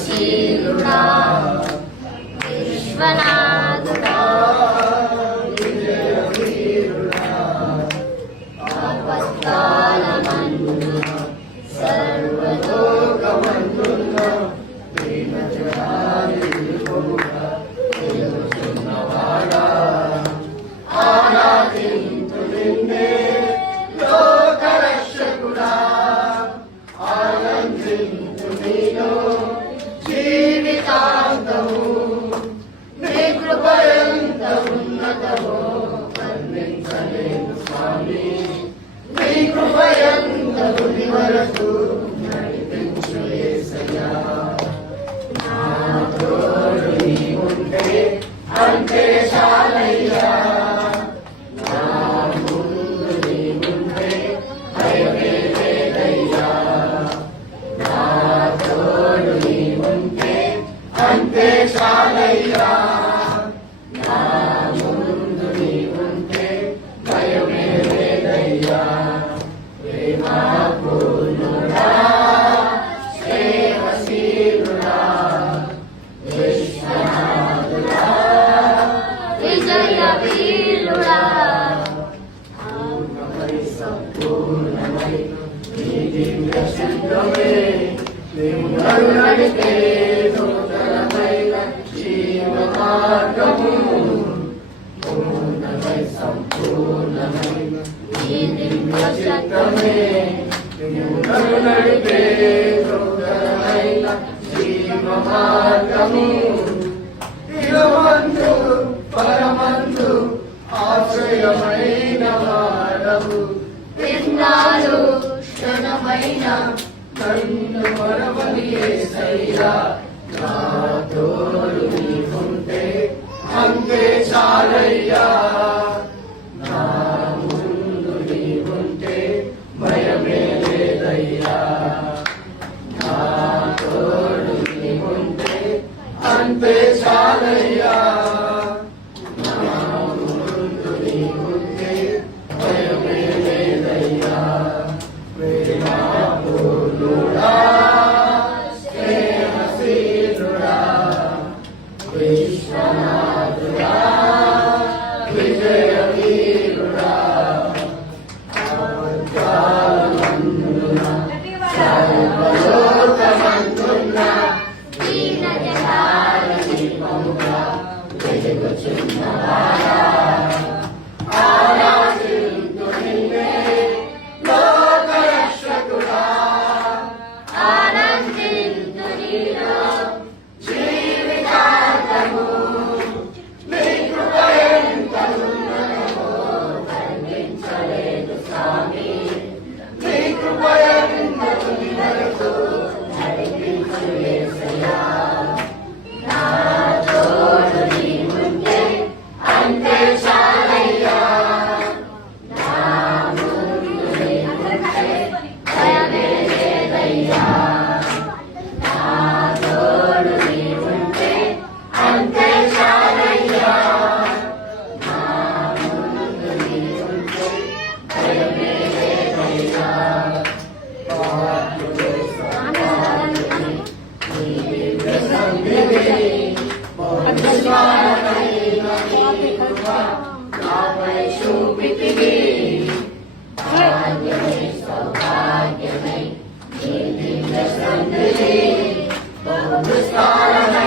సేవశీలుడా విశ్వనాథుడా విజయవీరుడా ఆపత్కాలమందున సర్వలోకమందున దీనజనాని విలువగా తెలుసున్నవాడా ఆరాధింతు నిన్నే లోకరక్షకుడా ఆనందింతు నీలో జీవితాంతము నీ కృప ఎంత ఉన్నతమో వర్ణించలేను స్వామి నీ కృప ఎంత తుది వరకు నడిపించు యేసయ్యా నా తోడు నీ ఉంటే అంతే చాలయ్యా నా ముందు నీ ఉంటే భయమే లేదయ్యా నా తోడు నీ ఉంటే అంతే చాలయ్యా నా ముందు నీ ఉంటే భయమే లేదయ్యా ప్రేమపూర్ణుడా సేవశీలుడా విశ్వనాథుడా విజయవీరుడా పూర్ణమై సంపూర్ణమై నీ దివ్య చిత్తమే నీవు నన్ను నడిపే నూతనమైన జీవ మార్గము పూర్ణమై సంపూర్ణమై నీ దివ్య చిత్తమే నీవు నన్ను నడిపే నూతనమైన జీవ మార్గము ఇలమందు పరమందు ఆశ్రయమైన వాడవు విన్నాలు క్షణమైన నన్ను మరవని యేసయ్యా నా తోడు నీవుంటే అంతే చాలయ్యా నా ముందు నీవుంటే భయమే లేదయ్యా నా తోడు నీవుంటే అంతే చాలయ్యా నా ముందు నీవుంటే భయమే లేదయ్యా ప్రేమపూర్ణుడా సేవశీలుడా విశ్వనాథుడా విజయవీరుడా ఆపత్కాలమందున సర్వలోకమందున దీనజనాల దీపముగా వెలుగుచున్నవాడా ఆరాధింతు నిన్నే లోకరక్షకుడా ఆనందింతు నీలో జీవితాంతము నీ కృప ఎంత ఉన్నతమో వర్ణించలేను స్వామి నీ కృప ఎంత తుది వరకు నడిపించు యేసయ్యా నా తోడు నీవుంటే అంతే చాలయ్యా నా ముందు నీవుంటే భయమే లేదయ్యా నా తోడు నీవుంటే అంతే చాలయ్యా నా ముందు నీవుంటే భయమే లేదయ్యా పాత్రుడే సర్వాధిపతి నీ దివ్య సన్నిధి బహుస్వారైన నీ కృప నాపై చూపితివి భాగ్యమై సౌభాగ్యమై నీ దివ్య సన్నిధి బహుస్వారైన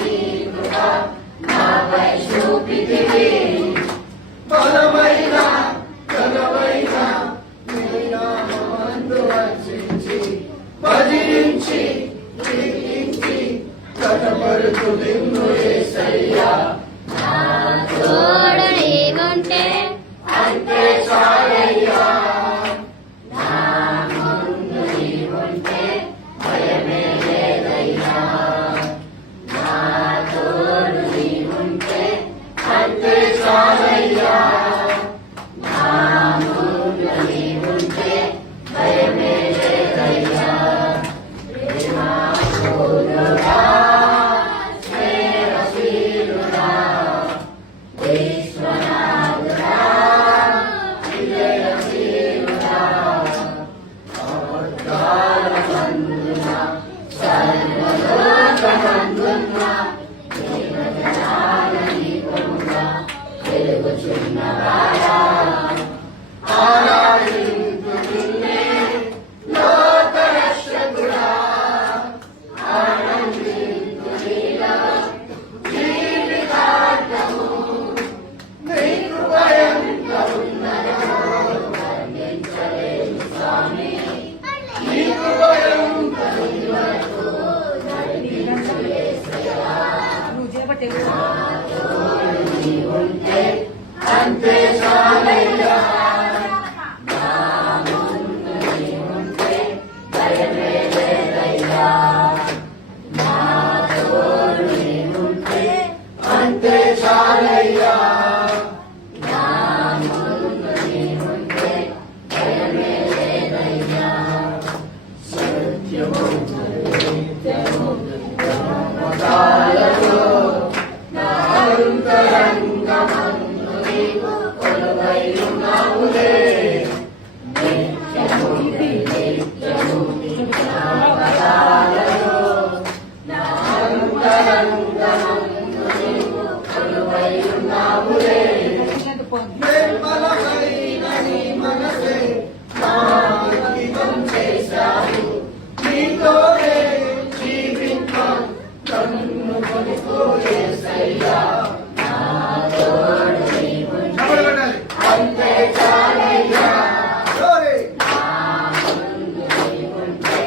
నీ కృప నాపై చూపితివి బలమైన ఘనమైన నీ నామమందు అర్చించి భజించి కీర్తించి కనపరుచు నిన్ను యేసయ్యా నా తోడు నీవుంటే అంతే చాలయ్యా నా ముందు నీవుంటే భయమే లేదయ్యా నా తోడు నీవుంటే అంతే చాలయ్యా నా ముందు నీవుంటే భయమే లేదయ్యా ప్రేమపూర్ణుడా సేవశీలుడా అంతే చాలయ్యా అంతే చాలయ్యా సత్యము నిత్యము మతాలలో నా అంతరంగమందు నీవు కొలువై ఉన్నావులే నిత్యము నిత్యము నా మతాలలో నా అంతరంగమందు నీవు కొలువై ఉన్నావులే నిర్మలమైన నీ మనసే నా అంకితం చేశావు నీతోనే జీవితం కన్ను కొనుకో యేసయ్యా నా తోడు నీవుంటే అంతే చాలయ్యా నా ముందు నీవుంటే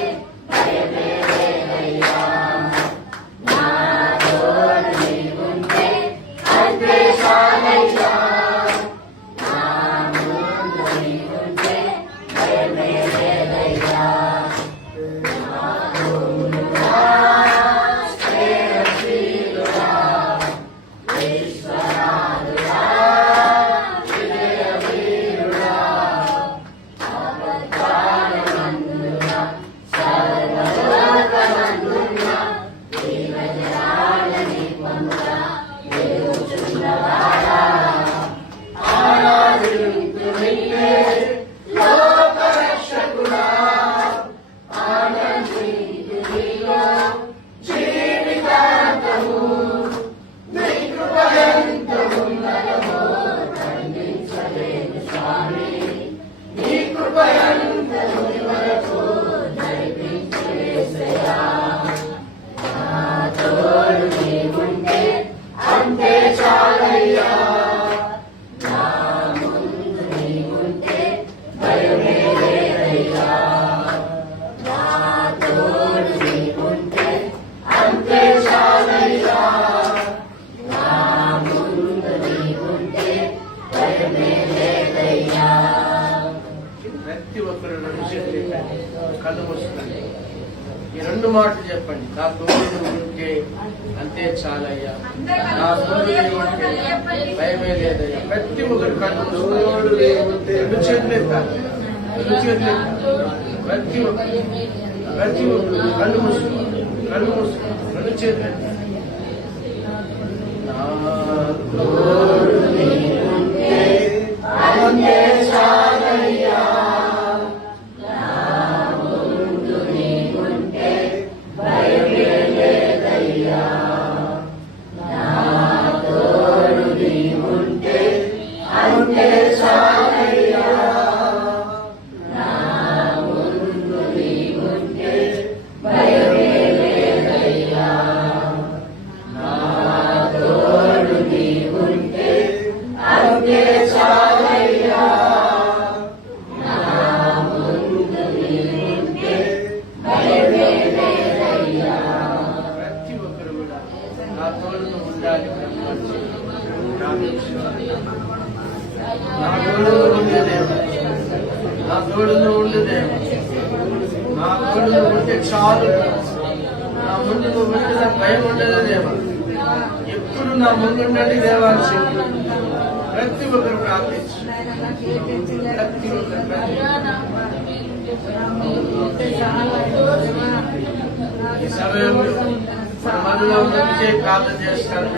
భయమే లేదయ్యా నా తోడు నీవుంటే అంతే చాలయ్యా నా ముందు నీవుంటే భయమే లేదయ్యా అంతే చాలయ్యా నా ముందు నీవుంటే భయమే లేదయ్యా నా తోడు నీవుంటే అంతే చాలయ్యా నా ముందు నీవుంటే భయమే లేదయ్యా ప్రతి ఒక్కరు కళ్ళు మూసుకుంటే ఈ రెండు మాటలు చెప్పండి నా తోడు ఉంటే అంతే చాలయ్యా నా తోడు ఉంటే భయమే లేదయ్యా ప్రతి ఒక్కరు కళ్ళు మూసుకుంటే రెండు చేతులు ఎత్తాలి రెండు చేతులు ఎత్తాలి ప్రతి ఒక్కరు కళ్ళు మూసుకోండి రెండు చేతులు ఎత్తాలి నా తోడు నీవుంటే అంతే చాలయ్యా భయమే లేదయ్యా నా తోడు నీవుంటే అంతే చాలయ్యా నా ముందు నీవుంటే భయమే లేదయ్యా నా తోడు నీవుంటే అంతే చాలయ్యా నా ముందు నీవుంటే భయమే లేదయ్యా ప్రతి ఒక్కరు కూడా నా తోడును ఉండాలి నా తోడును ఉండేదేమో నా తోడును ఉండేదేమో నా తోడును ఉంటే చాలు నా ముందు నువ్వు ఉంటే నాకు భయం ఉండలేదేమో ఎప్పుడు నా ముందు ఉండండి దేవాన్ని చెప్పు ప్రతి ఒక్కరు ప్రార్థించు ప్రతి ఒక్కరు ఈ సమయంలో మన మనలో ఉన్నందుకే ప్రార్థన చేస్తాను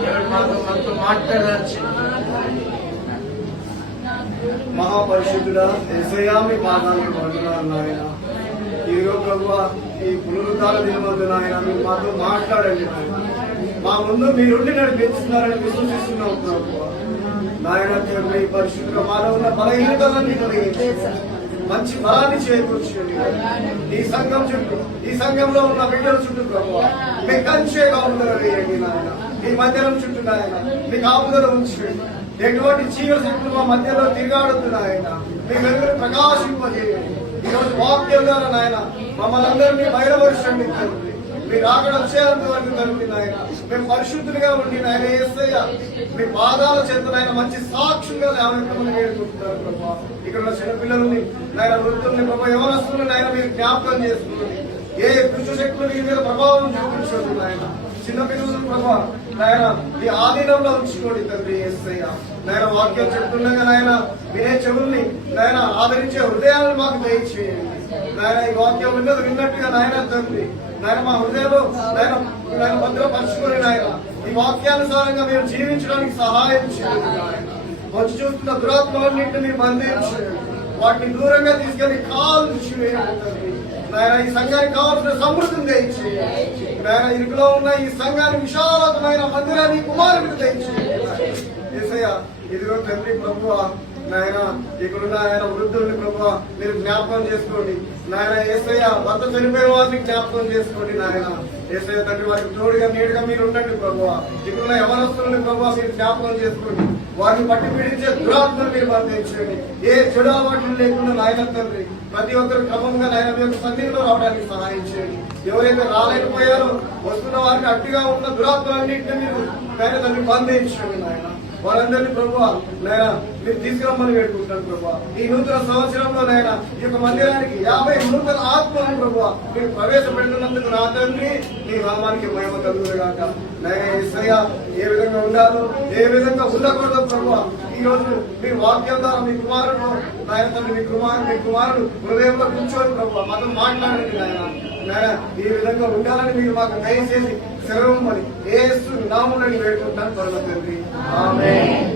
దేవుడు మనతో మాట్లాడాల్సి మహాపరిశుద్ధుడా యేసయ్యా మీ పాదాలకు వందనాలు నాయన ఈరోజు ప్రభువా ఈ పునరుద్ధార దినమందు నాయన మీరు మాతో మాట్లాడండి నాయన మా ముందు మీరుండి నడిపిస్తున్నారని విశ్వసిస్తున్నాం ప్రభువా నాయన మీ పరిశుద్ధుగా మాలో ఉన్న బలహీనతలన్నీ కలిగించి మంచి బలాన్ని చేకూర్చండి ఈ సంఘం చుట్టూ ఈ సంఘంలో ఉన్న బిడ్డల చుట్టూ ప్రభువా మీ కంచే కాపుదల వేయండి నాయన మీ మందిరం చుట్టూ నాయన మీ కాపుదల ఉంచండి ఎటువంటి చీకటి శక్తులు మా మధ్యలో తిరగాడొద్దు నాయన మీ వెలుగును ప్రకాశింపజేయండి ఈ రోజు వాక్యం ద్వారా నాయన మమ్మల్ని అందరినీ బయలుపరచండి తండ్రి మీ రాకడ వచ్చేంత వరకు తండ్రి నాయన మేము పరిశుద్ధులుగా ఉండి నాయన యేసయ్య మీ పాదాల చేత నాయన మంచి సాక్షులుగా లేవనెత్తమని వేడుకుంటున్నారు ప్రభా. ఇక్కడ ఉన్న చిన్నపిల్లలని నాయన వృద్ధుల్ని ప్రభా యవనస్తుల్ని నాయన మీరు జ్ఞాపకం చేసుకుని ఏ దుష్ట శక్తులు మీ మీద ప్రభావం చూపించదు నాయన. చిన్నపిల్లలను ప్రభా నాయన ఈ ఆధీనంలో ఉంచుకోండి తండ్రి యేసయ్య. నాయన వాక్యం చెప్తుండగా నాయన వినే చెవుల్ని నాయన ఆదరించే హృదయాలను మాకు దయచేయండి నాయన. ఈ వాక్యం విన్నట్టుగా నాయన తండ్రి నాయన మా హృదయంలో నాయన నాయన భద్రపరుచుకొని నాయన ఈ వాక్యానుసారంగా మేము జీవించడానికి సహాయం చేయండి నాయన. వచ్చి చూస్తున్న దురాత్మలన్నింటినీ మీరు బంధించండి, వాటిని దూరంగా తీసుకెళ్లి కాలు వేయండి తండ్రి నాయన. ఈ సంఘానికి కావాల్సిన సమృద్ధిని దయచేయండి నాయన. ఇరుకులో ఉన్న ఈ సంఘాన్ని విశాలమైన మందిరాన్ని కుమారుడికి దయచేయండి యేసయ్య. ఇదిగో తండ్రి ప్రభువా నాయన ఇక్కడున్న ఆయన వృద్ధుల్ని ప్రభువా మీరు జ్ఞాపకం చేసుకోండి నాయన. యేసయ్య భర్త చనిపోయే వారిని జ్ఞాపకం చేసుకోండి నాయన. యేసయ్య తండ్రి వారికి తోడుగా నీడుగా మీరు ఉండండి ప్రభువా. ఇక్కడున్న యవనస్తుల్ని ప్రభువా మీరు జ్ఞాపకం చేసుకోండి, వారిని పట్టి పీడించే దురాత్మను మీరు బంధించండి. ఏ చెడు అలవాట్లు లేకుండా నాయన తండ్రి ప్రతి ఒక్కరు క్రమంగా నాయన మీ యొక్క సన్నిధిలో రావడానికి సహాయం చేయండి. ఎవరైతే రాలేకపోయారో వస్తున్న వారికి అట్టిగా ఉన్న దురాత్మలన్నింటినీ మీరు నాయన తండ్రి బంధించండి నాయన. వాళ్ళందరినీ ప్రభువా నాయన మీరు తీసుకురమ్మని వేడుకుంటాను ప్రభువా. ఈ నూతన సంవత్సరంలో నాయన ఈ యొక్క మందిరానికి 50 నూతన ఆత్మలను ప్రభువా మీరు ప్రవేశపెడుతున్నందుకు నా తండ్రి మీ నామానికి మహిమ కలుగుగాక నాయన. యేసయ్య ఏ విధంగా ఉండాలో ఏ విధంగా ఉండకూడదో ప్రభువా ఈ రోజు మీ వాక్యం ద్వారా మీ కుమారుడు నాయన తండ్రి మీ కుమారుడు హృదయంలో కూర్చొని ప్రభువా మాతో మాట్లాడండి నాయన. నాయన ఈ విధంగా ఉండాలని మీరు మాకు దయచేసి సెలవు మరి యేసు నామమున వేడుకుంటాను పరమ తండ్రి. ఆమేన్.